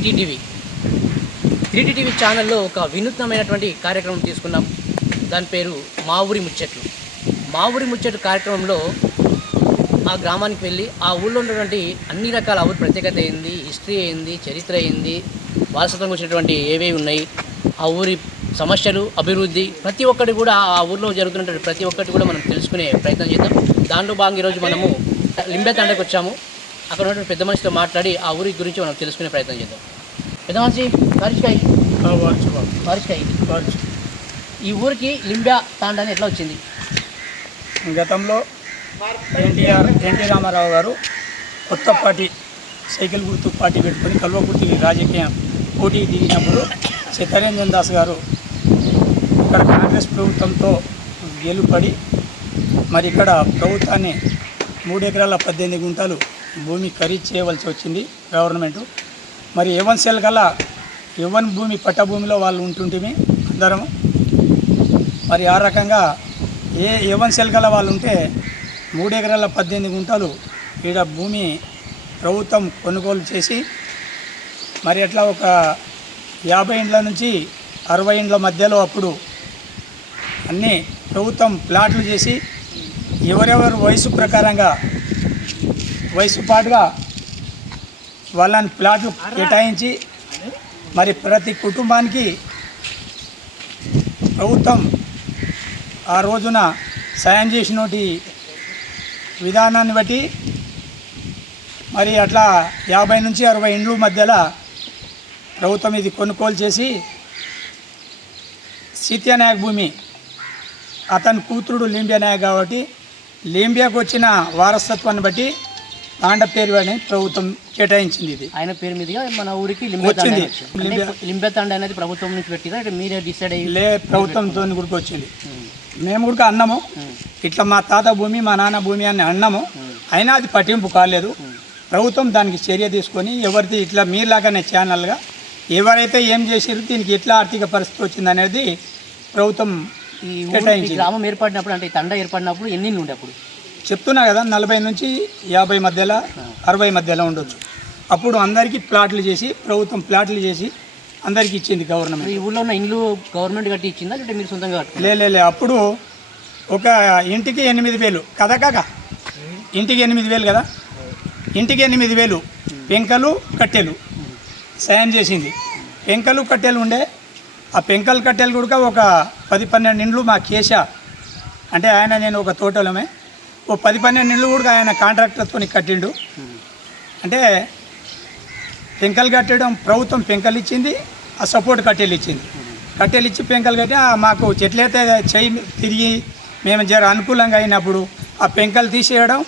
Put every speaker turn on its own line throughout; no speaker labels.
త్రీటీ TV. త్రీటీ TV ఛానల్లో ఒక వినూత్నమైనటువంటి కార్యక్రమం తీసుకున్నాం. దాని పేరు మా ఊరి ముచ్చట్లు. మా ఊరి ముచ్చట్లు కార్యక్రమంలో ఆ గ్రామానికి వెళ్ళి ఆ ఊళ్ళో ఉన్నటువంటి అన్ని రకాల ఊరి ప్రత్యేకత ఏంది హిస్టరీ ఏంది చరిత్ర ఏంది వారసత్వం వచ్చినటువంటి ఏవేవి ఉన్నాయి ఆ ఊరి సమస్యలు అభివృద్ధి ప్రతి ఒక్కటి కూడా ఆ ఊర్లో జరుగుతున్నటువంటి ప్రతి ఒక్కటి కూడా మనం తెలుసుకునే ప్రయత్నం చేద్దాం. దాంట్లో భాగంగా ఈరోజు మనము లింబె తండకు వచ్చాము. అక్కడ ఉన్నటువంటి పెద్ద మనిషితో మాట్లాడి ఆ ఊరి గురించి మనం తెలుసుకునే ప్రయత్నం చేద్దాం. పెద్ద మనిషి బారిష్కాయ్ బారిష్కాయ్ ఈ ఊరికి లింబా తాండా అని ఎట్లా వచ్చింది?
గతంలో ఎన్టీఆర్ ఎన్టీ రామారావు గారు కొత్త పార్టీ సైకిల్ గుర్తు పార్టీ పెట్టుకొని కల్వకుర్తి రాజకీయ పోటీ దిగినప్పుడు చిత్తరంజన్ దాస్ గారు ఇక్కడ కాంగ్రెస్ ప్రభుత్వంతో గెలుపడి మరి ఇక్కడ ప్రభుత్వాన్ని మూడు ఎకరాల పద్దెనిమిది గుంటలు భూమి ఖరీదు చేయవలసి వచ్చింది గవర్నమెంట్. మరి ఎవన్ సెల్ గల ఎవన్ భూమి పట్టభూమిలో వాళ్ళు ఉంటుంటిమి అందరము. మరి ఆ రకంగా ఏ ఎవన్ సెల్ గల వాళ్ళు ఉంటే మూడెకరాల పద్దెనిమిది గుంటలు ఈడ భూమి ప్రభుత్వం కొనుగోలు చేసి మరి అట్లా ఒక యాభై ఇండ్ల నుంచి అరవై ఇండ్ల మధ్యలో అప్పుడు అన్నీ ప్రభుత్వం ప్లాట్లు చేసి ఎవరెవరు వయసు ప్రకారంగా వయసు పాటుగా వాళ్ళని ప్లాట్లు కేటాయించి మరి ప్రతి కుటుంబానికి ప్రభుత్వం ఆ రోజున సాయం చేసినటి విధానాన్ని బట్టి మరి అట్లా యాభై నుంచి అరవై ఇండ్లు మధ్యలో ప్రభుత్వం ఇది కొనుగోలు చేసి సీత్య నాయక్ భూమి అతని కూతురుడు లింబియా నాయక్ కాబట్టి లింబియాకు వచ్చిన వారసత్వాన్ని బట్టి తాండ పేరు అని ప్రభుత్వం కేటాయించింది ఇది.
ఆయన పేరు మీదుగా మన ఊరికి
వచ్చింది.
అని వచ్చింది. అంటే లింబే తాండా అనేది ప్రభుత్వం నుంచి పెట్టిందా? మీరే డిసైడ్ అయ్యి
లే ప్రభుత్వంతో కూడా వచ్చింది. మేము. కూడా అన్నాము. ఇట్లా మా తాత భూమి మా నాన్న భూమి అని అన్నాము. అయినా అది పట్టింపు కాలేదు. ప్రభుత్వం దానికి చర్య తీసుకొని ఎవరిది ఇట్లా మీలాగానే ఛానల్గా ఎవరైతే ఏం చేసారో దీనికి ఎట్లా ఆర్థిక పరిస్థితి వచ్చింది అనేది ప్రభుత్వం
ఈ
కేటాయించింది.
గ్రామం ఏర్పడినప్పుడు అంటే ఈ తండ ఏర్పడినప్పుడు ఎన్ని ఉండే అప్పుడు?
చెప్తున్నా కదా నలభై నుంచి యాభై మధ్యలో అరవై మధ్యలో ఉండొచ్చు. అప్పుడు అందరికీ ప్లాట్లు చేసి ప్రభుత్వం ప్లాట్లు చేసి అందరికీ ఇచ్చింది గవర్నమెంట్.
ఈ ఊళ్ళో ఉన్న ఇండ్లు గవర్నమెంట్ కట్టి ఇచ్చిందా లేదంటే మీరు సొంతంగా కట్టుకున్నారా?
లే లే లే అప్పుడు ఒక ఇంటికి ఎనిమిది వేలు. కదా కాక? ఇంటికి ఎనిమిది వేలు కదా? ఇంటికి ఎనిమిది వేలు. పెంకలు కట్టెలు. సాయం చేసింది. పెంకలు కట్టెలు ఉండే ఆ పెంకలు కట్టెలు కూడా ఒక పది పన్నెండు ఇండ్లు మా కేశ అంటే ఆయన నేను ఒక తోటలమే. ఓ పది పన్నెండు ఇళ్ళు కూడా ఆయన కాంట్రాక్టర్తో కట్టిండు. అంటే పెంకలు కట్టడం ప్రభుత్వం పెంకలు ఇచ్చింది ఆ సపోర్ట్ కట్టెలు ఇచ్చింది. కట్టెలు ఇచ్చి పెంకలు కట్టి ఆ మాకు చెట్లయితే చెయ్యి తిరిగి మేము జర అనుకూలంగా అయినప్పుడు ఆ పెంకలు తీసేయడం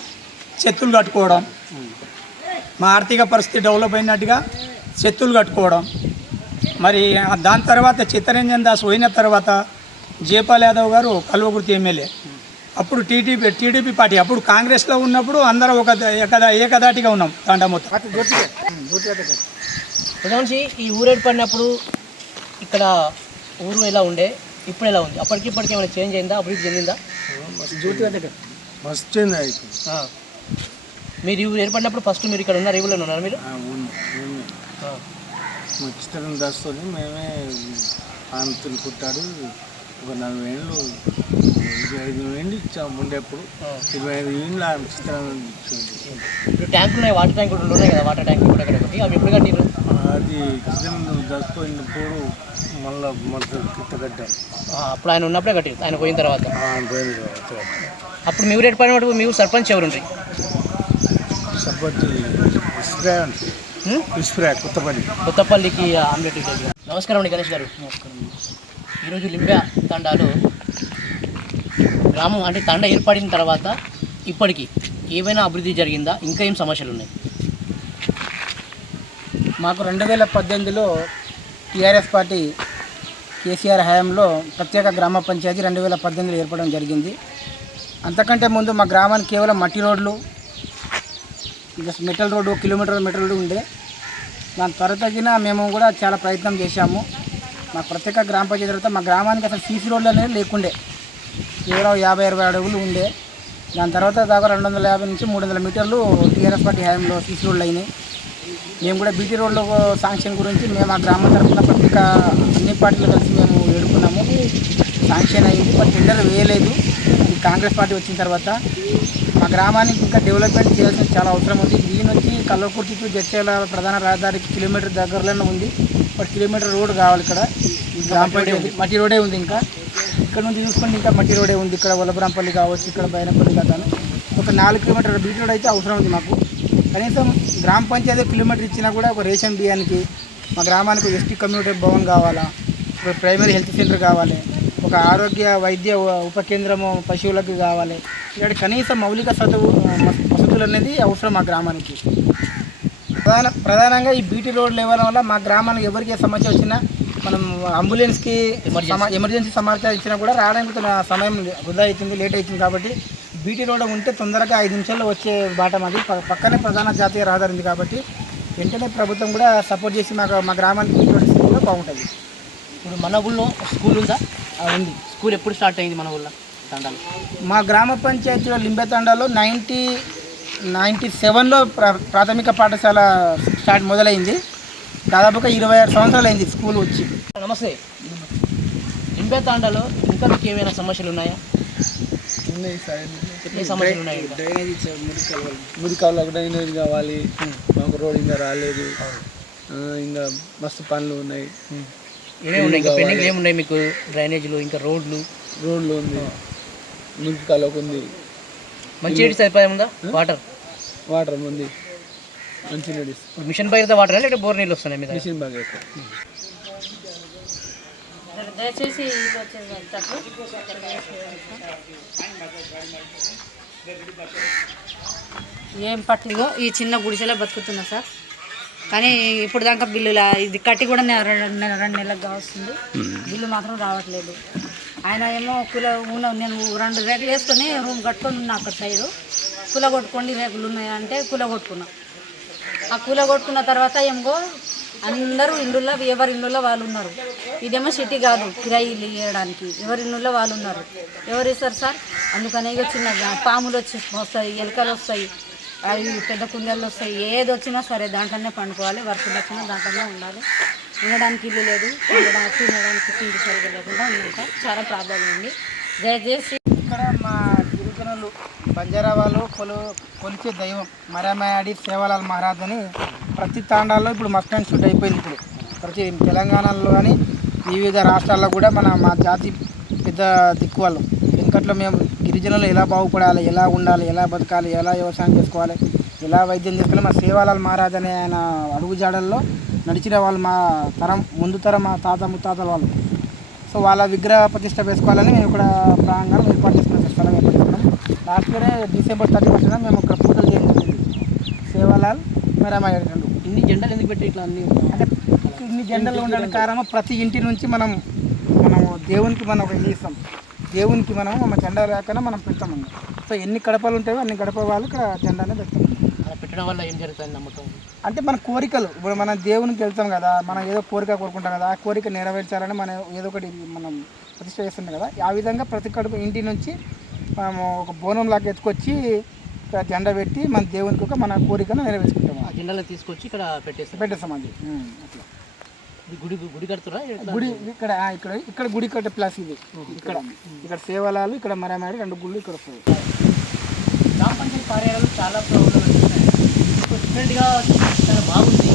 చెత్తులు కట్టుకోవడం మా ఆర్థిక పరిస్థితి డెవలప్ అయినట్టుగా చెత్తులు కట్టుకోవడం. మరి దాని తర్వాత చిత్తరంజన్ దాస్ పోయిన తర్వాత జయపాల్ యాదవ్ గారు కల్వకుర్తి ఎమ్మెల్యే. అప్పుడు టీడీపీ టీడీపీ పార్టీ అప్పుడు కాంగ్రెస్లో ఉన్నప్పుడు అందరం ఒక ఏకదా ఏకదాటిగా ఉన్నాం తాండా మొత్తం.
ఈ ఊరు ఏర్పడినప్పుడు ఇక్కడ ఊరు ఎలా ఉండే? ఇప్పుడు ఎలా ఉంది? అప్పటికి ఇప్పటికి ఏమైనా చేంజ్ అయిందా? అభివృద్ధి చెందిందా?
మస్తు ఇప్పుడు.
ఆ. మీరు ఈ ఊరు ఏర్పడినప్పుడు ఫస్ట్ మీరు ఇక్కడ ఉన్నారు? ఈ ఊళ్ళో ఉన్నారు మీరు?
చిత్రం దాస్తోని మేమే ఆనతులు కుట్టాడు. ఒక నలభై ఏళ్ళు ఇరవై ఐదు ఏళ్ళు ఇచ్చాము ఉండేప్పుడు.
ఆ.
ఇరవై ఐదు ఏళ్ళు ఆ చిత్రం ఇచ్చింది
ఇప్పుడు ట్యాంకులు ఉన్నాయి వాటర్ ట్యాంకులు ఉన్నాయి కదా వాటర్ ట్యాంకులు కూడా ఒకటి అవి ఎప్పుడు కట్టిరు
అది చిత్రం దాచిపోయినప్పుడు మళ్ళీ మొదటి కిట్ట కట్టాం
అప్పుడు ఆయన ఉన్నప్పుడే కట్టిరు ఆయన పోయిన తర్వాత.
ఆయన పోయింది తర్వాత
అప్పుడు మీ ఊరు ఏర్పడినప్పుడు మీ ఊరు సర్పంచ్ ఎవరు?
సపోర్ట్ ఇస్ప్రే కొత్తపల్లి.
కొత్తపల్లికి ఆమ్లెట్ నమస్కారం అండి గణేష్ గారు. ఈరోజు లింబా తండాలో గ్రామం అంటే తండ ఏర్పడిన తర్వాత ఇప్పటికీ ఏమైనా అభివృద్ధి జరిగిందా? ఇంకా ఏం సమస్యలు ఉన్నాయి
మాకు రెండు వేల పద్దెనిమిదిలో టీఆర్ఎస్ పార్టీ కేసీఆర్ హయాంలో ప్రత్యేక గ్రామ పంచాయతీ రెండు వేల పద్దెనిమిదిలో ఏర్పడడం జరిగింది. అంతకంటే ముందు మా గ్రామానికి కేవలం మట్టి రోడ్లు just metal road kilometre metal road ఉండే. దాని త్వరతగిన మేము కూడా చాలా ప్రయత్నం చేశాము. మా ప్రత్యేక గ్రామ పంచాయతీ తర్వాత మా గ్రామానికి అసలు సీసీ రోడ్లు అనేది లేకుండే. కేవలం యాభై అరవై అడుగులు ఉండే. దాని తర్వాత దాకా రెండు వందల యాభై నుంచి మూడు వందల మీటర్లు టీఆర్ఎస్ పార్టీ హయాంలో సీసీ రోడ్లు అయినాయి. మేము కూడా బీటీ రోడ్లో శాంక్షన్ గురించి మేము ఆ గ్రామం తరఫున పత్రిక అన్ని పార్టీలు కలిసి మేము వేడుకున్నాము శాంక్షన్ అయింది బట్ టెండర్ వేయలేదు. ఈ కాంగ్రెస్ పార్టీ వచ్చిన తర్వాత మా గ్రామానికి ఇంకా డెవలప్మెంట్ చేయాల్సిన చాలా అవసరం ఉంది. దీని నుంచి కల్లకుర్తి టు జడ్చేల ప్రధాన రహదారికి కిలోమీటర్ దగ్గరలోనే ఉంది. బట్ కిలోమీటర్ రోడ్ కావాలి ఇక్కడ. ఈ గ్రామ పంచాయతీ మట్టి రోడే ఉంది ఇంకా. ఇక్కడ నుంచి చూసుకుంటే ఇంకా మట్టి రోడే ఉంది. ఇక్కడ వలభరాంపల్లి కావచ్చు ఇక్కడ బైనపల్లి కాదాను ఒక నాలుగు కిలోమీటర్ బీటీ రోడ్ అయితే అవసరం ఉంది మాకు. కనీసం గ్రామ పంచాయతీ కిలోమీటర్ ఇచ్చినా కూడా ఒక రేషన్ బియ్యానికి మా గ్రామానికి ఎస్టీ కమ్యూనిటీ భవన్ కావాలా ఒక ప్రైమరీ హెల్త్ సెంటర్ కావాలి ఒక ఆరోగ్య వైద్య ఉప కేంద్రము పశువులకు కావాలి. ఇలాంటి కనీసం మౌలిక సదువు వసతులు అనేది అవసరం మా గ్రామానికి. ప్రధాన ప్రధానంగా ఈ బీటీ రోడ్లు ఇవ్వడం వల్ల మా గ్రామానికి ఎవరికి సమస్య వచ్చినా మనం అంబులెన్స్కి సమా ఎమర్జెన్సీ సమాచారం ఇచ్చినా కూడా రావడానికి సమయం వృధా అవుతుంది లేట్ అవుతుంది కాబట్టి బీటీ రోడ్ ఉంటే తొందరగా ఐదు నిమిషాల్లో వచ్చే బాట మాది. పక్కనే ప్రధాన జాతీయ రహదారి ఉంది కాబట్టి వెంటనే ప్రభుత్వం కూడా సపోర్ట్ చేసి మాకు మా గ్రామానికి బీటీ రోడ్ కూడా బాగుంటుంది.
ఇప్పుడు మన ఊళ్ళో స్కూల్ ఉందా?
ఉంది.
స్కూల్ ఎప్పుడు స్టార్ట్ అయింది మన ఊళ్ళో తండాలు?
మా గ్రామ పంచాయతీలో లింబెతండాలో నైంటీ నైంటీ సెవెన్లో ప్ర ప్రాథమిక పాఠశాల స్టార్ట్ మొదలైంది. దాదాపుగా ఇరవై ఆరు సంవత్సరాలు అయింది స్కూల్ వచ్చి.
నమస్తే. లింబే తాండాలో? ఇంకా మీకు ఏమైనా సమస్యలు ఉన్నాయా? ఇంకా?
మురికాల్లో డ్రైనేజ్ కావాలి. మాకు రోడ్ ఇంకా రాలేదు. ఇంకా మస్తు పనులు ఉన్నాయి.
పెండింగ్ ఏమున్నాయి మీకు? డ్రైనేజీలు ఇంకా రోడ్లు?
రోడ్లు ఉంది. మురికాలకు ఉంది.
మంచి సదుపాయం ఉందా? వాటర్?
వాటర్ ఉంది. మంచి
ఇప్పుడు మిషన్ భగీరథ వాటర్ లేకపోతే బోర్ నీళ్ళు వస్తున్నాయి మీ దగ్గర?
మిషన్ బాగా
దయచేసి ఏం పట్టిదో? ఈ చిన్న గుడిసెలో బతుకుతున్నా సార్. కానీ ఇప్పుడు దాకా బిల్లుల ఇది కట్టి కూడా నేను రెండు నెల రెండు నెలలకు కావస్తుంది. బిల్లు మాత్రం రావట్లేదు. ఆయన ఏమో కుల ఉన్న నేను రెండు రేకులు వేసుకొని రూమ్ కట్టుకొని ఉన్నా అక్కడ సైడు. కుల కొట్టుకోండి రేకులు ఉన్నాయంటే కుల కొట్టుకున్నా. ఆ కూల కొట్టుకున్న తర్వాత ఏమో అందరూ ఇండ్లలో ఎవరి ఇండ్లలో వాళ్ళు ఉన్నారు. ఇదేమో సిటీ కాదు కిరాయి ఇల్లు ఇవ్వడానికి ఎవరి ఇండ్లలో వాళ్ళు ఉన్నారు. ఎవరు ఇస్తారు సార్? అందుకనే ఇక చిన్న పాములు వచ్చి వస్తాయి ఎలుకలు వస్తాయి అవి పెద్ద కుందేళ్ళు వస్తాయి. ఏది వచ్చినా సరే దాంట్లోనే పండుకోవాలి. వర్షం వచ్చినా దాంట్లోనే ఉండాలి. ఉండడానికి ఇల్లు లేదు. తినడానికి తిండి సరిగ్గా లేకుండా ఉంది సార్. చాలా ప్రాబ్లం ఉంది. దయచేసి
ఇక్కడ మా గిరిజనులు బంజారా వాళ్ళు కొలు కొలిచే దైవం మరమాయాడి సేవలాల్ మహారాజ్ అని ప్రతి తాండాల్లో ఇప్పుడు మస్ట్ అండ్ షూట్ అయిపోయింది ఇప్పుడు. ప్రతి తెలంగాణలో కానీ వివిధ రాష్ట్రాల్లో కూడా మన మా జాతి పెద్ద దిక్కువాళ్ళు. వెంకట్లో మేము గిరిజనులు ఎలా బాగుపడాలి ఎలా ఉండాలి ఎలా బతకాలి ఎలా వ్యవసాయం చేసుకోవాలి ఎలా వైద్యం చేసుకోవాలి మా సేవాలాల్ మహారాజ్ అనే ఆయన అడుగుజాడల్లో నడిచిన వాళ్ళు మా తరం ముందు తరం మా తాత ముత్తాతల వాళ్ళు. సో వాళ్ళ విగ్రహ ప్రతిష్ట వేసుకోవాలని మేము ఇక్కడ ప్రాంగణం ఏర్పాటు చేసుకున్నాం సార్, స్థలం ఏర్పాటు చేసుకున్నాం last year December thirty first మేము ఇక్కడ పూజలు చేయడం సేవాలాల్ మేరామయ్య రెండు
ఇన్ని జెండాలు ఎందుకు పెట్టి ఇట్లా అన్ని?
అంటే ఇన్ని జెండలు ఉండడానికి కారణం ప్రతి ఇంటి నుంచి మనం మనము దేవునికి మనం ఒక ఇస్తాం దేవునికి మనం మన జెండా లేకుండా మనం పెడతామండి సో ఎన్ని గడపలు ఉంటాయో అన్ని గడప వాళ్ళు ఇక్కడ జెండానే పెడతాం
అలా పెట్టడం వల్ల ఏం జరుగుతుంది నమ్మకం?
అంటే మన కోరికలు ఇప్పుడు మనం దేవునికి వెళ్తాం కదా మనం ఏదో కోరిక కోరుకుంటాం కదా ఆ కోరిక నెరవేర్చాలని మనం ఏదో ఒకటి మనం ప్రతిష్ట చేస్తున్నాం కదా ఆ విధంగా ప్రతి కడుపు ఇంటి నుంచి మనము ఒక బోనం లాగా ఎత్తుకొచ్చి ఇక్కడ జెండా పెట్టి మన దేవునికి ఒక మన కోరికను నెరవేర్చుకుంటాం
ఆ జెండాలు తీసుకొచ్చి ఇక్కడ పెట్టేస్తారు
పెట్టేస్తాం అది అట్లా.
ఇది గుడి గుడి కడుతురా?
గుడి ఇక్కడ ఆ, ఇక్కడ ఇక్కడ గుడి కట్టే ప్లస్ ఇది. ఇక్కడ ఇక్కడ సేవలాలు ఇక్కడ మరమాడి రెండు గుళ్ళు ఇక్కడ వస్తాయి.
గ్రామ పంచాయతీ కార్యాలయాలు చాలా ప్రాబ్లం డిఫరెంట్గా చాలా బాగుంది.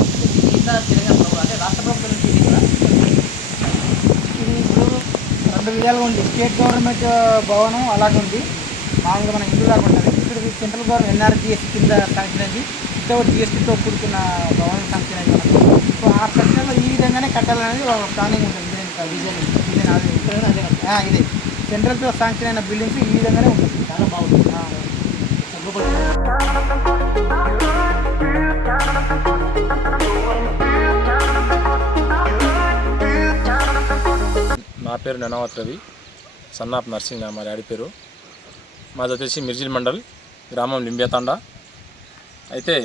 మిగతా తెలంగాణ ప్రభుత్వం అంటే రాష్ట్ర ప్రభుత్వం నుంచి ఇది కూడా.
ఇది ఇప్పుడు రెండు విధాలుగా ఉంది. స్టేట్ గవర్నమెంట్ భవనం అలాగే ఉంది. మామూలుగా మన ఇల్లు లాగా ఉంటుంది. ఇక్కడ సెంట్రల్ గవర్నమెంట్ ఎన్ఆర్జిఎస్ కింద శాంక్షన్ అయింది. ఇక్కడ జిఎస్టీతో కూడుకున్న భవనం శాంక్షన్ అయింది. సో ఆ సెక్షన్లో ఈ విధంగానే కట్టాలనేది ఒక ప్లానింగ్ ఉంటుంది. డిజైన్ అది ఇదే. సెంట్రల్తో శాంక్షన్ అయిన బిల్డింగ్స్ ఈ విధంగానే ఉంటుంది.
చాలా. తగ్గుపడుతుంది
నా పేరు నెనావత్ రవి సన్నాప్ నర్సింగ్ మా డాడీ పేరు. మాది వచ్చేసి మిర్జిల్ మండల్ గ్రామం లింబేతాండ. అయితే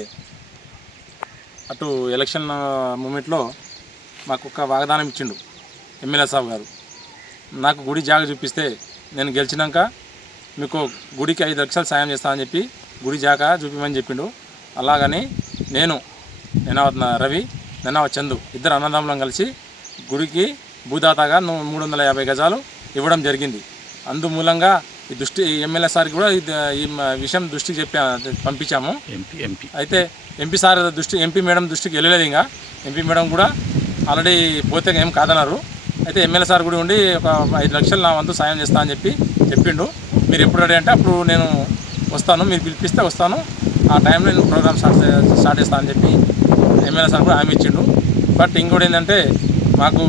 అటు ఎలక్షన్ మూమెంట్లో మాకు ఒక వాగ్దానం ఇచ్చిండు ఎమ్మెల్యే సాబ్ గారు. నాకు గుడి జాగ చూపిస్తే నేను గెలిచినాక మీకు గుడికి ఐదు లక్షలు సాయం చేస్తానని చెప్పి గుడి జాగా చూపించమని చెప్పిండు. అలాగని నేను నెనావత్ రవి నెనావత్ చందు ఇద్దరు అన్నదమ్ములం కలిసి గుడికి భూదాతగా మూడు వందల యాభై గజాలు ఇవ్వడం జరిగింది. అందుమూలంగా ఈ దృష్టి ఎమ్మెల్యే సార్కి కూడా ఈ విషయం దృష్టికి చెప్పా పంపించాము.
MP MP.
అయితే ఎంపీ సార్ దృష్టి ఎంపీ మేడం దృష్టికి వెళ్ళలేదు ఇంకా. ఎంపీ మేడం కూడా ఆల్రెడీ పోతే ఏం కాదన్నారు. అయితే ఎమ్మెల్యే సార్ కూడా ఉండి ఒక ఐదు లక్షలు నా వంతు సాయం చేస్తా అని చెప్పి చెప్పిండు. మీరు ఎప్పుడు రెడీ అంటే అప్పుడు నేను వస్తాను మీరు పిలిపిస్తే వస్తాను. ఆ టైంలో నేను ప్రోగ్రామ్ స్టార్ట్ స్టార్ట్ చేస్తాను అని చెప్పి ఎమ్మెల్యే సార్ కూడా హామీ ఇచ్చిండు. బట్ ఇంకోటి ఏంటంటే మాకు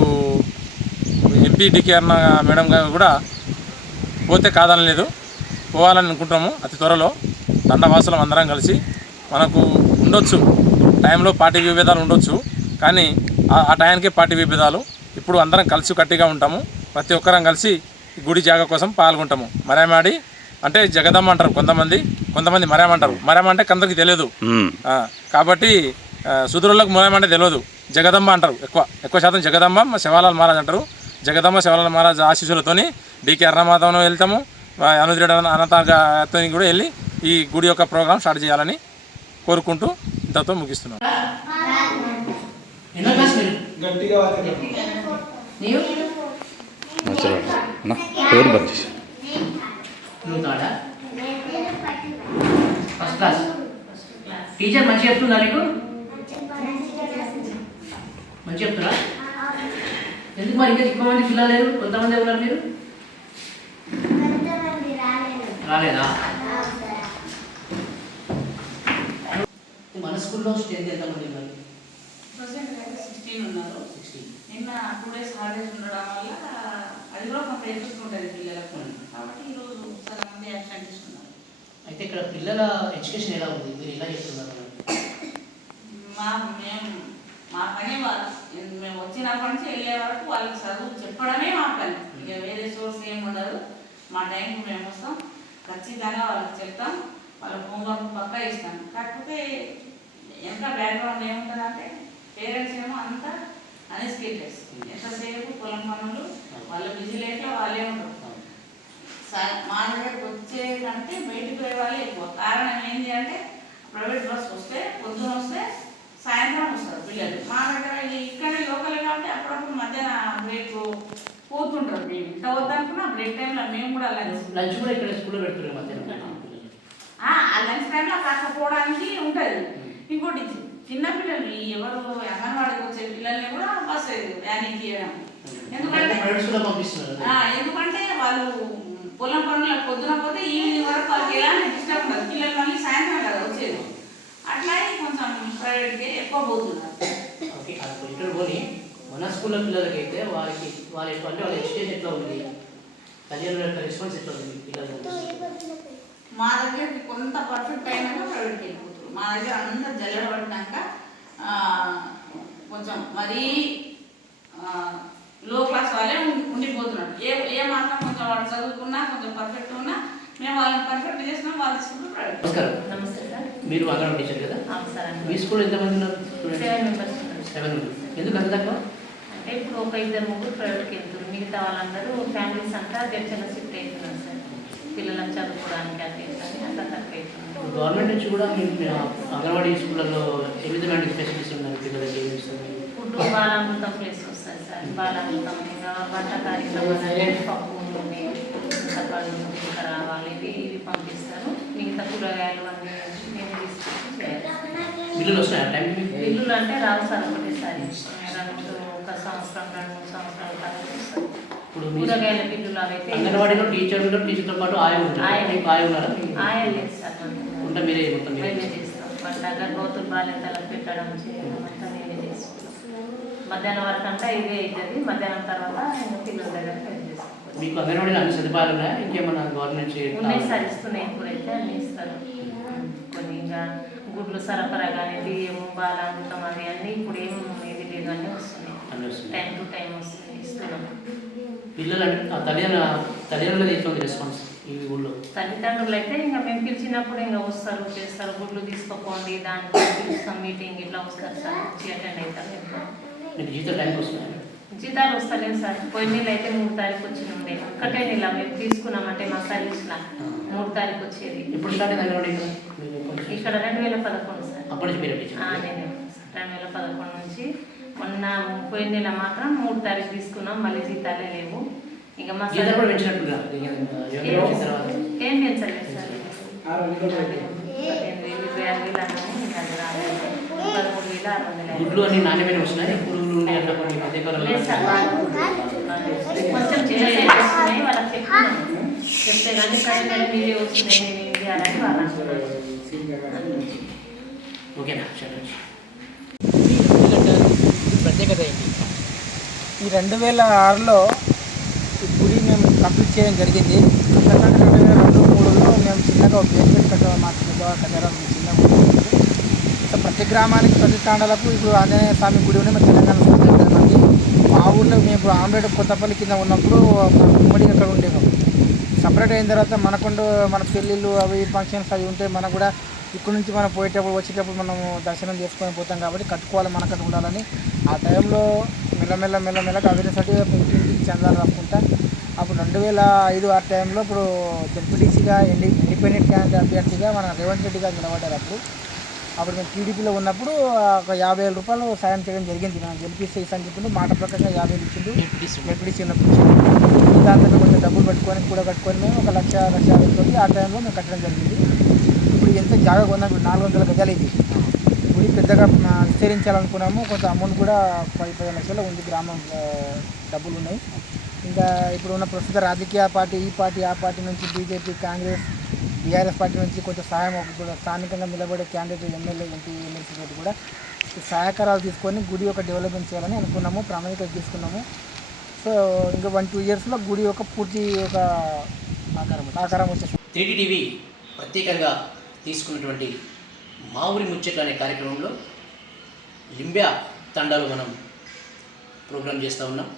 ఎంపీ డికేఆర్ మేడం గారు కూడా పోతే కాదని లేదు పోవాలని అనుకుంటాము అతి త్వరలో. దండవాసులం అందరం కలిసి మనకు ఉండొచ్చు. టైంలో పార్టీ విభేదాలు ఉండొచ్చు. కానీ ఆ- టైంకే పార్టీ విభేదాలు. ఇప్పుడు అందరం కలిసి కట్టిగా ఉంటాము. ప్రతి ఒక్కరం కలిసి గుడి జాగ కోసం పాల్గొంటాము. మరేమాడి అంటే జగదమ్మ అంటారు కొంతమంది. కొంతమంది మరేమ అంటారు మరేమ అంటే కొందరికి తెలియదు. కాబట్టి సుదూరులకు మూలం అంటే తెలియదు. జగదంబ అంటారు ఎక్కువ. ఎక్కువ శాతం జగదంబ మా శివాలాల్ మహారాజ్ అంటారు. జగదంబ శివాలాల్ మహారాజ్ ఆశీస్సులతోని డికే అన్నమాధవనం వెళ్తాము. అనుద్రుడు అనంతతో కూడా వెళ్ళి ఈ గుడి యొక్క ప్రోగ్రాం స్టార్ట్ చేయాలని కోరుకుంటూ ఇంతతో ముగిస్తున్నాం.
ఎన్నో క్లాస్ మీరు? నీవు?
మంచిగా అన్న పేరు
ఫస్ట్ క్లాస్ టీచర్ మంచిగా చెప్తుందా నీకు? మంచి చెప్తున్నా ఎందుకు మరి ఇంకా ఎక్కువ మంది పిల్లలు లేరు? కొంతమంది ఉన్నారు మీరు? రాలేదా? మన స్కూల్లో స్ట్రెంత్ ఎంతమంది ఉన్నారు?
సిక్స్టీన్ ఉన్నారు.
సిక్స్టీన్
నిన్న టూ డేస్ హాలిడేస్ ఉండడం వల్ల అది కూడా కొంత ఎఫెక్ట్ ఉంటుంది పిల్లలకు. కాబట్టి ఈరోజు చాలా మంది యాక్షన్ తీసుకున్నారు.
అయితే ఇక్కడ పిల్లల ఎడ్యుకేషన్ ఎలా ఉంది? మీరు ఎలా చెప్తున్నారు?
మా మేము మా పని వాళ్ళు. మేము వచ్చినప్పటి నుంచి వెళ్ళే వరకు వాళ్ళకి చదువు చెప్పడమే మా పని. ఇక వేరే సోర్స్ ఏం ఉండదు. మా టైంకి మేము వస్తాం. ఖచ్చితంగా వాళ్ళకి చెప్తాం. వాళ్ళ హోంవర్క్ పక్కా ఇస్తాం. కాకపోతే ఎంత బ్యాక్గ్రౌండ్ ఏముంటుందంటే పేరెంట్స్ ఏమో అంతా అన్ఎస్కేటెడ్స్ ఎంతసేపు పొలం పనులు వాళ్ళ బిజీ లైఫ్లో వాళ్ళే ఉంటారు. మా దగ్గరకు వచ్చే కంటే పోయే వాళ్ళే ఎక్కువ. కారణం ఏంటి అంటే ప్రైవేట్ బస్ వస్తే పొద్దున వస్తే సాయంత్రం వస్తారు పిల్లలు. మా దగ్గర ఈ ఇక్కడే లోకల్ కాబట్టి అప్పుడప్పుడు మధ్యాహ్నం బ్రేక్ పోతుంటారు మేము. ఇంత వద్దనుకున్నా బ్రేక్ టైంలో మేము కూడా లంచ్
లంచ్ కూడా ఇక్కడ స్కూల్లో పెడుతున్నారు మధ్యాహ్నం.
ఆ లంచ్ టైంలో కాకపోవడానికి ఉంటుంది. ఇంకోటి చిన్న పిల్లలు ఈ ఎవరు అంగన్వాడికి వచ్చే పిల్లల్ని కూడా బస్ వ్యానికి తీయడం. ఎందుకంటే ఎందుకంటే వాళ్ళు పొలం పనులకు పొద్దున పోతే ఈవినింగ్ వరకు వాళ్ళకి ఎలాంటి డిస్టర్బ్ ఉండదు. పిల్లలు మళ్ళీ సాయంత్రం కదా వచ్చేది. అట్లా కొంచెం ప్రైవేట్కి ఎక్కువ పోతున్నారు.
ఓకే అది ఇక్కడ పోనీ మన స్కూల్లో పిల్లలకి అయితే వారికి వాళ్ళ అంటే వాళ్ళ ఎడ్యుకేషన్ ఎట్లా ఉంది? తల్లిదండ్రుల యొక్క రెస్పాన్స్ ఎట్లా ఉంది? పిల్లలు
మా దగ్గరికి కొంత పర్ఫెక్ట్ అయినాక ప్రైవేట్కి వెళ్ళిపోతారు మా దగ్గర అంతా జల్లెడ పడినాక ఆ, కొంచెం మరీ లో క్లాస్ వాళ్ళే ఉండిపోతున్నారు. ఏ ఏ మాత్రం కొంచెం వాళ్ళు చదువుకున్నా కొంచెం పర్ఫెక్ట్ ఉన్నా మేము వాళ్ళని పర్ఫెక్ట్ చేసినాం వాళ్ళ స్కూల్ ప్రైవేట్
నమస్కారం.
నమస్తే.
మీరు అంగన్వాడీ టీచర్ కదా? మీ స్కూల్లో ఎంతమంది ఉన్నారు
సెవెన్
ఎందుకు అంత తక్కువ?
అంటే ఇప్పుడు ఒక ఇద్దరు ముగ్గురు ప్రైవేట్కి వెళ్తారు మిగతా వాళ్ళందరూ ఫ్యామిలీస్ అంతా జడ్చల షిఫ్ట్ అవుతున్నారు సార్. పిల్లలను చదువుకోవడానికి అంటే అంతా తక్కువ అవుతున్నారు
గవర్నమెంట్ నుంచి కూడా అంగన్వాడీ స్కూళ్ళలో ఏ విధమైన ఫెసిలిటీస్ ఉన్నారు పిల్లలకి ఏమి ఇస్తారు
ఫుడ్ బాలామృతం ప్లేస్ వస్తుంది సార్. బాలామృతం ఇంకా వంట కార్యక్రమాలు పప్పు నూనె ఇంకా రావాలి ఇవి పంపిస్తారు. కూరగాయలు అన్నీ మేము చేయాలి
బిల్లులు టైం మీకు?
బిల్లులు అంటే సార్ ఒకటేసారి. ఒక సంవత్సరం రెండు మూడు సంవత్సరాల వస్తాయి
ఇప్పుడు
కూరగాయల బిల్లులు అవైతే
అంగన్వాడీలో టీచర్లు టీచర్తో పాటు ఆయా ఉంటారు
ఆయా.
మీకు ఆయా ఉన్నారా
ఆయా లేదు సార్ మనకు.
ఉంటే మీరే మొత్తం మీరే
మేమే చేస్తాం. వంట గర్భవతులు బాధ్యతలకు పెట్టడం చేయడం అంతా మేమే చేసుకుంటాం మధ్యాహ్నం వరకు అంతా ఇదే అవుతుంది మధ్యాహ్నం తర్వాత పిల్లల దగ్గర
మీకు అంగన్వాడీలో అన్ని సదుపాయాలు ఉన్నాయా? ఇంకేమన్నా గవర్నమెంట్
ఉన్నాయి సార్ ఇస్తున్నాయి ఇప్పుడైతే అన్ని ఇస్తారు. కొన్ని ఇంకా గుడ్లు సరఫరా కానీ బియ్యము బాలామృతం అది అన్నీ ఇప్పుడు ఏం ఇది లేదు అన్నీ వస్తున్నాయి. టైం టు టైం వస్తున్నాయి ఇస్తున్నాం.
పిల్లలు తల్లిదండ్రుల తల్లిదండ్రులది ఎట్లా రెస్పాన్స్ ఈ ఊళ్ళో?
తల్లిదండ్రులు అయితే ఇంకా మేము పిలిచినప్పుడు ఇంకా వస్తారు చేస్తారు. గుడ్లు తీసుకోపోండి దానికి పిలుస్తాం మీటింగ్ ఇట్లా వస్తారు సార్. వచ్చి అటెండ్ అవుతారు.
మీకు జీతం టైంకి వస్తున్నాయి?
జీతాలు వస్తలేవు సార్. పోయిన నెల అయితే మూడు తారీఖు వచ్చిన ఉండే ఒక్కటే నెల మేము తీసుకున్నామంటే మా సర్వీస్లో మూడు తారీఖు వచ్చేది.
అంగన్వాడీ ఇక్కడ?
రెండు వేల పదకొండు సార్. నేనే సార్.
రెండు వేల పదకొండు నుంచి మొన్న పోయిన నెల మాత్రం మూడు తారీఖు తీసుకున్నాం. మళ్ళీ జీతాలే లేవు. ఇక మా
తర్వాత?
ఏం పెంచలేదు సార్. ఇరవై ఆరు వేలు అన్నాము ఇంకా రాలేదు
గుడ్లు అన్ని నాణ్యమైన వస్తున్నాయి. పురుగులు అట్లా కొన్ని
కొంచెం వాళ్ళకి చెప్తే కానీ మీరే వస్తున్నాయి చేయాలని వాళ్ళు అంటున్నారు.
ఓకేనా? ప్రత్యేకత ఏంటి
ఈ రెండు వేల ఆరులో ఈ గుడి మేము కంప్లీట్ చేయడం జరిగింది. అంతకంటే రెండు వేల రెండు మూడులో మేము చిన్నగా ఒక బేస్మెంట్ కట్ట మా పెద్దవాళ్ళ కట్టారం చిన్నగా మొత్తం ప్రతి గ్రామానికి ప్రతి తాండాలకు ఇప్పుడు ఆంజనేయ స్వామి గుడి ఉంది మన తెలంగాణ మంది మా ఊర్లో మేము ఇప్పుడు ఆమ్రేడ్ కొత్తపల్లి కింద ఉన్నప్పుడు ఉమ్మడి అక్కడ ఉండేవాం. సపరేట్ అయిన తర్వాత మనకుండు మన పెళ్ళిళ్ళు అవి ఫంక్షన్స్ అవి ఉంటే మనకు కూడా ఇక్కడ నుంచి మనం పోయేటప్పుడు వచ్చేటప్పుడు మనం దర్శనం చేసుకొని పోతాం కాబట్టి కట్టుకోవాలి మనకట్టు ఉండాలని. ఆ టైంలో మెల్లమెల్ల మెల్లమెల్లగా అవేరేసరికి ఇంటింటికి చందాలు రాసుకుంటా అప్పుడు రెండు వేల ఐదు ఆ టైంలో ఇప్పుడు జడ్పీటీసీగా ఇండి ఇండిపెండెంట్ క్యాండిడేట్ అభ్యర్థిగా మన రేవంత్ రెడ్డి గారు నిలబడ్డారు అప్పుడు. అప్పుడు మేము టీడీపీలో ఉన్నప్పుడు ఒక యాభై వేల రూపాయలు సాయం చేయడం జరిగింది. మనం గెలిపిస్తే ఇస్తాను చెప్పిండు మాట ప్రకారంగా యాభై వేలు ఇచ్చిండు. డిప్యూటీసీ ఉన్నప్పుడు. దాంతో కొంచెం డబ్బులు పట్టుకొని కూడా కట్టుకొని మేము ఒక లక్ష లక్ష వేలు ఆ టైంలో మేము కట్టడం జరిగింది. ఇప్పుడు ఎంత జాగా కొన్నాం ఇప్పుడు నాలుగు వందల గజాలు ఇది. గుడి పెద్దగా విస్తరించాలనుకున్నాము. కొంత అమౌంట్ కూడా పది పదిహేను లక్షలు ఉంది గ్రామం డబ్బులు ఉన్నాయి. ఇంకా ఇప్పుడు ఉన్న ప్రస్తుత రాజకీయ పార్టీ ఈ పార్టీ ఆ పార్టీ నుంచి బీజేపీ కాంగ్రెస్ బీఆర్ఎస్ పార్టీ నుంచి కొంచెం సహాయం ఒక కూడా స్థానికంగా నిలబడే క్యాండిడేట్ ఎమ్మెల్యే ఎంపీ ఎమ్మెల్సీ తోటి కూడా ఈ సహాయకారాలు తీసుకొని గుడి యొక్క డెవలప్మెంట్ చేయాలని అనుకున్నాము ప్రణాళిక తీసుకున్నాము. సో ఇంకా వన్ టూ ఇయర్స్లో గుడి యొక్క పూర్తి ఒక ఆకారం ఆకారం వచ్చేసి
త్రీ టీవీ ప్రత్యేకంగా తీసుకున్నటువంటి మా ఊరి ముచ్చట్లు అనే కార్యక్రమంలో లింబ్యా తండాలు మనం ప్రోగ్రామ్ చేస్తూ ఉన్నాం.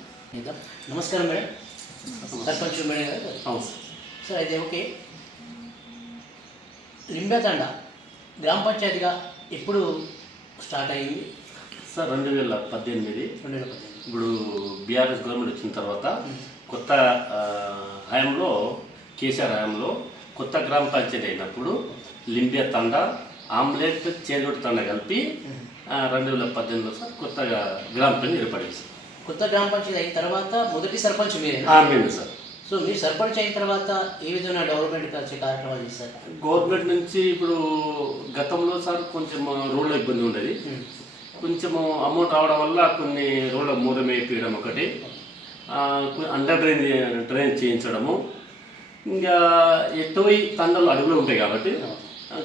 నమస్కారం మేడం. సర్పంచ్ మేడం గారు.
అవును.
సార్ అయితే ఓకే. లింబ్యా తండా గ్రామ పంచాయతీగా ఎప్పుడు స్టార్ట్ అయ్యింది?
సార్ రెండు వేల పద్దెనిమిది.
రెండు వేల పద్దెనిమిది.
ఇప్పుడు బీఆర్ఎస్ గవర్నమెంట్ వచ్చిన తర్వాత కొత్త హయాంలో కేసీఆర్ హయాంలో కొత్త గ్రామ పంచాయతీ అయినప్పుడు లింబియా తండ ఆమ్లెట్ చేదోటి తండ కలిపి రెండు వేల పద్దెనిమిదిలో సార్ కొత్తగా గ్రామ పంచాయతీ ఏర్పడింది సార్.
కొత్త గ్రామ పంచాయతీ అయిన తర్వాత మొదటి సర్పంచ్ మీరే
మేము సార్.
సో మీరు సర్పంచ్ అయిన తర్వాత ఏ విధమైన డెవలప్మెంట్ వచ్చే కార్యక్రమాలు చేస్తారు?
గవర్నమెంట్ నుంచి ఇప్పుడు గతంలో సార్ కొంచెం రోడ్ల ఇబ్బంది ఉండేది. కొంచెం అమౌంట్ రావడం వల్ల కొన్ని రోడ్ల మూలం వేయడం ఒకటి అండర్ డ్రైన్ డ్రైన్ చేయించడము. ఇంకా ఎటువై తండలు అడుగులు ఉంటాయి కాబట్టి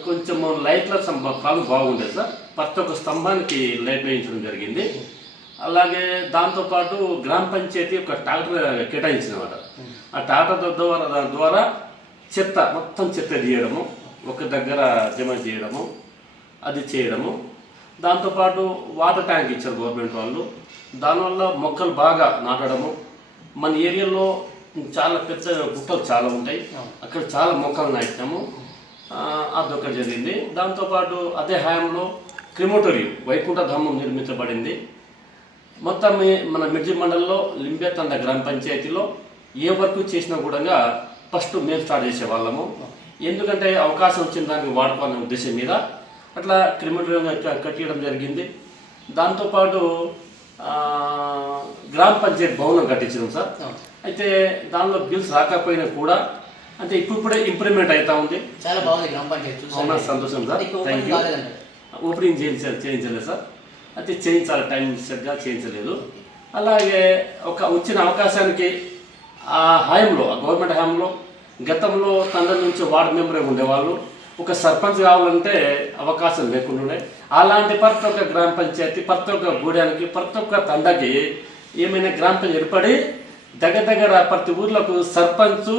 కొంచెం లైట్ల ప్రాబ్లం బాగుండేది సార్. ప్రతి ఒక్క స్తంభానికి లైట్ వేయించడం జరిగింది. అలాగే దాంతోపాటు గ్రామ పంచాయతీ ఒక ట్రాక్టర్ కేటాయించిందన్నమాట ఆ టాటా ద్వారా దాని ద్వారా చెత్త మొత్తం చెత్త తీయడము ఒక దగ్గర జమ చేయడము అది చేయడము. దాంతోపాటు వాటర్ ట్యాంక్ ఇచ్చారు గవర్నమెంట్ వాళ్ళు. దానివల్ల మొక్కలు బాగా నాటడము. మన ఏరియాలో చాలా పెద్ద గుట్టలు చాలా ఉంటాయి. అక్కడ చాలా మొక్కలు నాటినాము. ఆ, అదొకటి జరిగింది. దాంతోపాటు అదే హయాంలో క్రిమోటోరియం వైకుంఠ ధామం నిర్మించబడింది. మొత్తం మన మిర్జి మండలంలో లింబెతండ గ్రామ పంచాయతీలో ఏ వర్క్ చేసినా కూడా ఫస్ట్ మేము స్టార్ట్ చేసేవాళ్ళము ఎందుకంటే అవకాశం వచ్చిన దానికి వాడుకోవాలనే ఉద్దేశం మీద అట్లా క్రిమిటోరియం కట్టియడం జరిగింది. దాంతోపాటు గ్రామ పంచాయతీ భవనం కట్టించినాం సార్. అయితే దానిలో బిల్స్ రాకపోయినా కూడా అంటే ఇప్పుడిప్పుడే ఇంప్రూవ్మెంట్ అవుతా ఉంది.
చాలా బాగుంది గ్రామ పంచాయతీ
అవునా? సంతోషం సార్. థ్యాంక్ యూ ఓపెనింగ్ చేయించాలి చేయించలేదు సార్. అయితే చేయించాలి టైం సెట్గా చేయించలేదు. అలాగే ఒక వచ్చిన అవకాశానికి ఆ హాయంలో ఆ గవర్నమెంట్ హాయంలో గతంలో తండ్రి నుంచి వార్డు మెంబరే ఉండేవాళ్ళు ఒక సర్పంచ్ కావాలంటే అవకాశం లేకుండా. అలాంటి ప్రతి ఒక్క గ్రామ పంచాయతీ ప్రతి ఒక్క గూడానికి ప్రతి ఒక్క తండకి ఏమైనా గ్రామ పంచాయతీ ఏర్పడి దగ్గర దగ్గర ప్రతి ఊర్లకు సర్పంచ్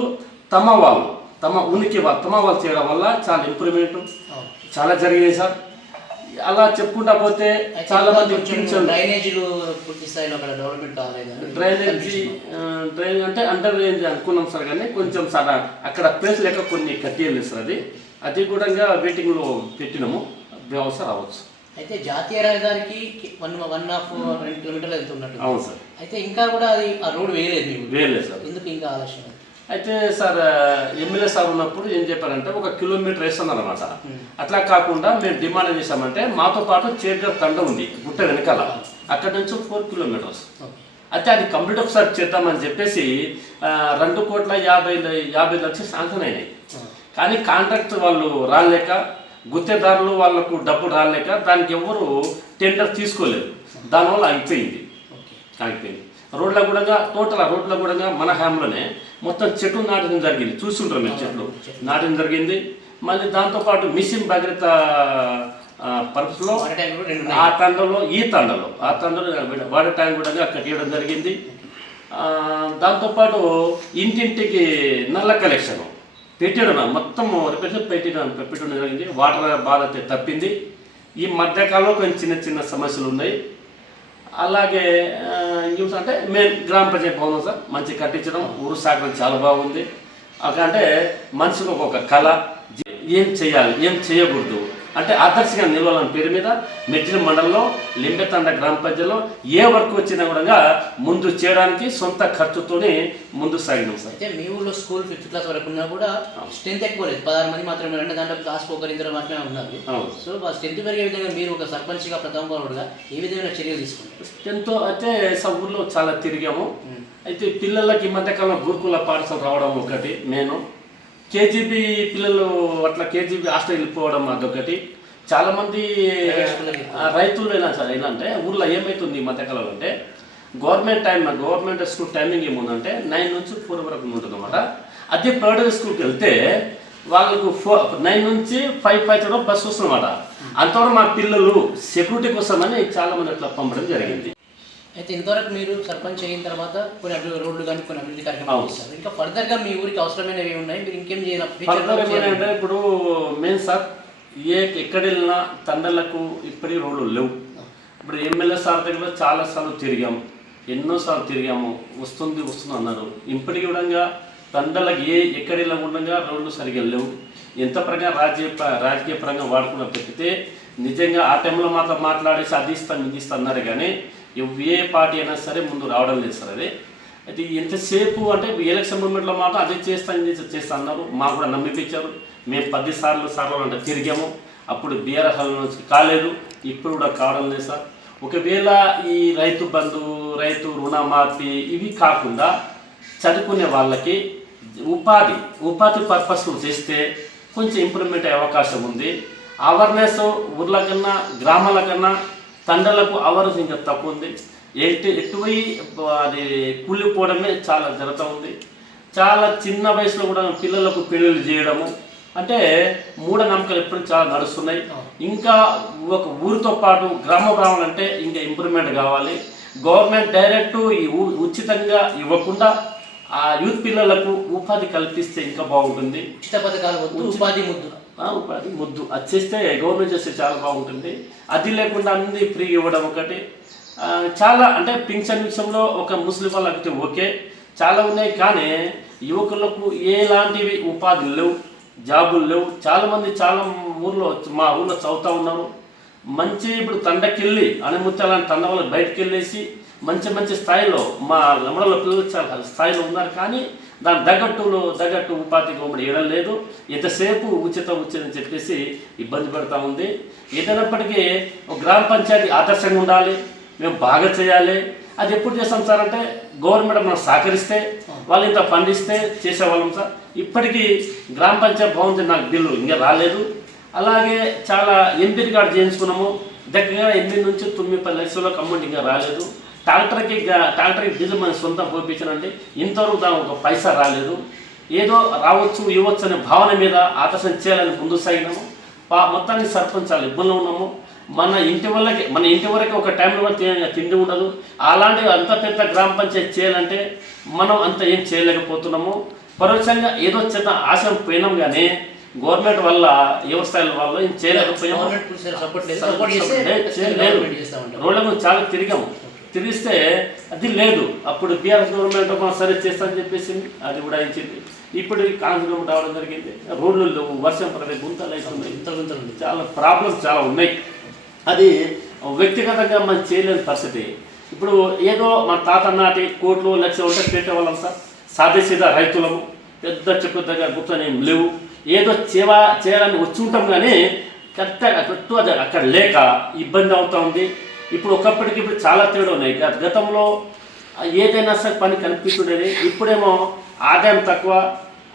తమ వాళ్ళు తమ ఉనికి వాళ్ళు తమ వాళ్ళు చేయడం వల్ల చాలా ఇంప్రూవ్మెంట్ చాలా జరిగినాయి సార్ అలా చెప్పుకుంటా పోతే చాలా మంది
డ్రైనేజీలు పూర్తి స్థాయిలో అక్కడ డెవలప్మెంట్ కాలేదు
డ్రైనేజీ డ్రైనేజ్ అంటే అండర్ డ్రైనేజ్ అనుకున్నాం సార్ కానీ కొంచెం సార్ అక్కడ ప్లేస్ లేక కొన్ని కట్టేయలేదు సార్ అది. అది కూడా వెయిటింగ్లో పెట్టినాము. వ్యవసాయం రావచ్చు.
అయితే జాతీయ రహదారికి వన్ వన్ హాఫ్ రెండు కిలోమీటర్లు వెళ్తున్నట్టు
అవును సార్.
అయితే ఇంకా కూడా అది ఆ రోడ్ వేయలేదు
వేయలేదు సార్.
ఎందుకు ఇంకా ఆలస్యం?
అయితే సార్ ఎమ్మెల్యే సార్ ఉన్నప్పుడు ఏం చెప్పారంటే ఒక కిలోమీటర్ వేస్తున్నారు అనమాట అట్లా కాకుండా మేము డిమాండ్ ఏం చేసామంటే మాతో పాటు చేర్గర్ తండ ఉంది గుట్ట వెనకాల. అక్కడ నుంచి ఫోర్ కిలోమీటర్స్. అయితే అది కంప్లీట్ ఒకసారి చేద్దామని చెప్పేసి రెండు కోట్ల యాభై యాభై లక్షలు శాంక్షన్ అయినాయి. కానీ కాంట్రాక్ట్ వాళ్ళు రాలేక గుత్తేదారులు వాళ్ళకు డబ్బు రాలేక దానికి ఎవరు టెండర్ తీసుకోలేదు. దానివల్ల అయిపోయింది. ఆగిపోయింది రోడ్ల కూడా టోటల్ ఆ రోడ్ల కూడా మన హ్యామ్లోనే మొత్తం చెట్లు నాటడం జరిగింది. చూస్తుంటారు మీరు చెట్లు. నాటడం జరిగింది. మళ్ళీ దాంతోపాటు మిషన్ భద్రత పర్పస్లో ఆ తండలో ఈ తండలో ఆ తండలో వాటర్ ట్యాంక్ కూడా అక్కడ తీయడం జరిగింది. దాంతోపాటు ఇంటింటికి నల్ల కలెక్షన్ పెట్టడం మొత్తం రిపేర్ పెట్టడం పెట్టడం జరిగింది. వాటర్ బాధ తప్పింది. ఈ మధ్యకాలంలో కొంచెం చిన్న చిన్న సమస్యలు ఉన్నాయి. అలాగే ఆ, ఇంకేం అంటే మేము గ్రామ పంచాయతీ భవనం సార్. మంచి కట్టించడం ఊరు సాగడం చాలా బాగుంది. అక్క అంటే మనిషికి ఒక్కొక్క కళ ఏం చేయాలి ఏం చేయకూడదు అంటే ఆదర్శంగా నిలవాలని పేరు మీద మెట్టిన మండలంలో లింబెతండ గ్రామ పంచాయతీలో ఏ వర్క్ వచ్చినా కూడా ముందు చేయడానికి సొంత ఖర్చుతోనే ముందు సాగినాం సార్.
అయితే మీ ఊళ్ళో స్కూల్ ఫిఫ్త్ క్లాస్ వరకు ఉన్నా కూడా స్ట్రెంత్ ఎక్కువ లేదు. పదహారు మంది మాత్రమే అంటే దాంట్లో క్లాస్ ఒకరు ఇద్దరు మాత్రమే ఉన్నారు. సో ఆ స్ట్రెంత్ పెరిగే విధంగా మీరు ఒక సర్పంచ్గా ప్రథమ పౌరుడుగా ఏ విధమైన చర్యలు తీసుకుంటారు
ఎంతో అయితే ఊర్లో చాలా తిరిగాము. అయితే పిల్లలకి ఈ మధ్యకాలంలో గురుకుల పాఠశాల రావడం ఒకటి నేను కేజీబీ పిల్లలు అట్లా కేజీబీ హాస్టల్ వెళ్ళిపోవడం అదొకటి. చాలా మంది ఆ, రైతులు ఎలా సార్ అంటే ఊర్లో ఏమవుతుంది ఈ మధ్యకాలంలో అంటే government time government school timing ఏముందంటే నైన్ నుంచి ఫోర్ వరకు ఉంటుంది అనమాట అదే ప్రైవేట్ స్కూల్కి వెళ్తే వాళ్ళకు ఫోర్ నైన్ నుంచి ఫైవ్ ఫైవ్ తర్వాత బస్సు వస్తుందన్నమాట. అంతవరకు మా పిల్లలు సెక్యూరిటీ కోసమని చాలా మంది అట్లా పంపడం జరిగింది.
అయితే ఇంతవరకు మీరు సర్పంచ్ అయిన తర్వాత కొన్ని అభివృద్ధి రోడ్లు కానీ కొన్ని అభివృద్ధి కార్యక్రమాలు. చేస్తారు ఇంకా ఫర్దర్గా మీ ఊరికి అవసరమైనవి ఉన్నాయి? మీరు ఇంకేం చేయాలి
ఫర్దర్ ఏమైనా ఇప్పుడు మెయిన్ సార్ ఏ ఎక్కడ వెళ్ళినా తండ్రులకు ఇప్పటికీ రోడ్లు లేవు. ఇప్పుడు ఎమ్మెల్యే సార్ దగ్గర చాలా సార్లు తిరిగాము. ఎన్నోసార్లు తిరిగాము. వస్తుంది వస్తుంది అన్నారు. ఇప్పటికీ కూడా తండ్రులకు ఏ ఎక్కడ ఉండగా రోడ్లు సరిగ్గా లేవు. ఎంత పరంగా రాజకీయ రాజకీయ పరంగా వాడుకున్న పెట్టితే నిజంగా ఆ టైంలో మాత్రం మాట్లాడేసి అది ఇస్తాను ఇది ఇస్తాను అన్నారు కానీ ఏ పార్టీ అయినా సరే ముందు రావడం లేదు సార్ అది. అయితే ఎంతసేపు అంటే ఎలక్షన్ మూమెంట్లో మాట అది చేస్తాను ఇది చేస్తా అన్నారు. మాకు కూడా నమ్మిపించారు మేము పది సార్లు సార్లు అంటే తిరిగాము. అప్పుడు బీఆర్ఎస్ నుంచి కాలేదు. ఇప్పుడు కూడా కావడం లేదు సార్. ఒకవేళ ఈ రైతు బంధు రైతు రుణమాఫీ ఇవి కాకుండా చదువుకునే వాళ్ళకి ఉపాధి ఉపాధి పర్పస్ చేస్తే కొంచెం ఇంప్రూవ్మెంట్ అయ్యే అవకాశం ఉంది. అవేర్నెస్ ఊర్ల కన్నా గ్రామాల కన్నా తండ్రులకు అవేర్నెస్ ఇంకా తక్కువ ఉంది. ఎటు ఎటువై అది కూలిపోవడమే చాలా జరుగుతూ ఉంది. చాలా చిన్న వయసులో కూడా పిల్లలకు పెళ్ళిళ్ళు చేయడము. అంటే మూఢనమ్మకాలు ఎప్పుడు చాలా నడుస్తున్నాయి. ఇంకా ఒక ఊరితో పాటు గ్రామ రావాలంటే ఇంకా ఇంప్రూవ్మెంట్ కావాలి. గవర్నమెంట్ డైరెక్ట్ ఈ ఉచితంగా ఇవ్వకుండా ఆ యూత్ పిల్లలకు ఉపాధి కల్పిస్తే ఇంకా బాగుంటుంది.
ఉచిత పథకాలు ఉపాధి ముద్దు.
ఉపాధి ముద్దు. అది చేస్తే గవర్నమెంట్ చేస్తే చాలా బాగుంటుంది. అది లేకుండా అన్ని ఫ్రీ ఇవ్వడం ఒకటి. చాలా అంటే పింఛన్ విషయంలో ఒక ముస్లిం వాళ్ళకి ఓకే. చాలా ఉన్నాయి కానీ యువకులకు ఎలాంటివి ఉపాధి లేవు జాబులు లేవు. చాలామంది చాలా ఊర్లో మా ఊర్లో చదువుతూ ఉన్నారు. మంచి ఇప్పుడు తండకెళ్ళి అణిముత్యాలని తండ వాళ్ళు బయటకు వెళ్ళేసి మంచి మంచి స్థాయిలో మా లమడల పిల్లలు చాలా స్థాయిలో ఉన్నారు. కానీ దాని తగ్గట్టులో తగ్గట్టు ఉపాధి గవర్నమెంట్ ఇవ్వడం లేదు. ఎంతసేపు ఉచిత ఉచితం చెప్పేసి ఇబ్బంది పెడతా ఉంది. ఏదైనప్పటికీ ఒక గ్రామ పంచాయతీ ఆదర్శంగా ఉండాలి. మేము బాగా చేయాలి. అది ఎప్పుడు చేస్తాం సార్ అంటే గవర్నమెంట్ మనం సహకరిస్తే వాళ్ళు ఇంత పండిస్తే చేసేవాళ్ళం సార్. ఇప్పటికీ గ్రామ పంచాయతీ బాగుంది నాకు బిల్లు ఇంకా రాలేదు. అలాగే చాలా ఎంపీ కార్డు చేయించుకున్నాము. దగ్గర ఎనిమిది నుంచి తొమ్మిది పది లక్షల అమౌంట్ ఇంకా రాలేదు. ట్రాక్టర్కి ట్రాక్టర్కి డీజిల్ మన సొంతం పోయించానండి ఇంతవరకు దాని ఒక పైసా రాలేదు. ఏదో రావచ్చు ఇవ్వచ్చు అనే భావన మీద ఆదర్శం చేయాలని ముందు సాగినాము. పా మొత్తానికి సర్పంచ్ చాలా ఇబ్బందులు ఉన్నాము. మన ఇంటి వాళ్ళకి మన ఇంటి వరకు ఒక టైంలో తిండి ఉండదు. అలాంటి అంత పెద్ద గ్రామ పంచాయతీ చేయాలంటే మనం అంత ఏం చేయలేకపోతున్నాము. పరోక్షంగా ఏదో చిన్న ఆశ పోయినాం కానీ గవర్నమెంట్ వల్ల ఎవరి స్థాయిల వల్ల ఏం చేయలేకపోయాము రోడ్ల చాలా తిరిగాము. తిరిగిస్తే అది లేదు. అప్పుడు బీఆర్ఎస్ గవర్నమెంట్ మనం సరే చేస్తామని చెప్పేసి అది కూడా ఇచ్చింది ఇప్పుడు కాంగ్రెస్ గవర్నమెంట్ రావడం జరిగింది. రోడ్లు లేవు వర్షం పడే గుంతలు అవుతున్నాయి
ఇంత గుంతలు
చాలా ప్రాబ్లమ్స్ చాలా ఉన్నాయి. అది వ్యక్తిగతంగా మనం చేయలేని పరిస్థితి. ఇప్పుడు ఏదో మన తాత నాటి కోట్లు లక్షలు ఉంటే పెట్టేవాళ్ళం సార్. సాదే సీదా రైతులము. పెద్ద చెప్పు దగ్గర ఏం లేవు. ఏదో చేవా చేయాలని వచ్చి ఉంటాం కానీ కరెక్ట్గా కరెక్ట్ అక్కడ లేక ఇబ్బంది అవుతా ఉంది. ఇప్పుడు ఒకప్పటికి ఇప్పుడు చాలా తేడా ఉన్నాయి. గతంలో ఏదైనా సరే పని కనిపిస్తుండేది ఇప్పుడేమో ఆదాయం తక్కువ.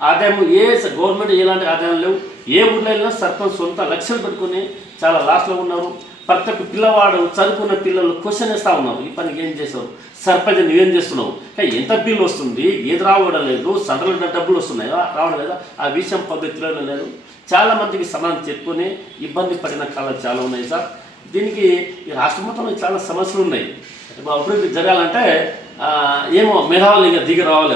ఆదాయం ఏ గవర్నమెంట్ ఎలాంటి ఆదాయం లేవు. ఏ ఊళ్ళో వెళ్ళినా సర్పంచ్ సొంత లక్ష్యాలు పెట్టుకుని చాలా లాస్ట్లో ఉన్నారు. ప్రతి ఒక్క పిల్లవాడు చదువుకున్న పిల్లలు క్వశ్చన్ వేస్తూ ఉన్నారు. ఈ పనికి ఏం చేసావు సర్పంచ్ నువ్వేం చేస్తున్నావు? ఎంత బిల్లు వస్తుంది? ఏది రావడం లేదు. సెంట్రల్ డబ్బులు వస్తున్నాయా? రావడం లేదా? ఆ విషయం పద్ధతిలో లేదు. చాలా మందికి సమాధానం చెప్పుకొని ఇబ్బంది పడిన కాలం చాలా ఉన్నాయి సార్. దీనికి ఈ రాష్ట్ర మొత్తంలో చాలా సమస్యలు ఉన్నాయి. అభివృద్ధి జరగాలంటే ఏమో మేధావులు ఇంకా దిగి రావాలి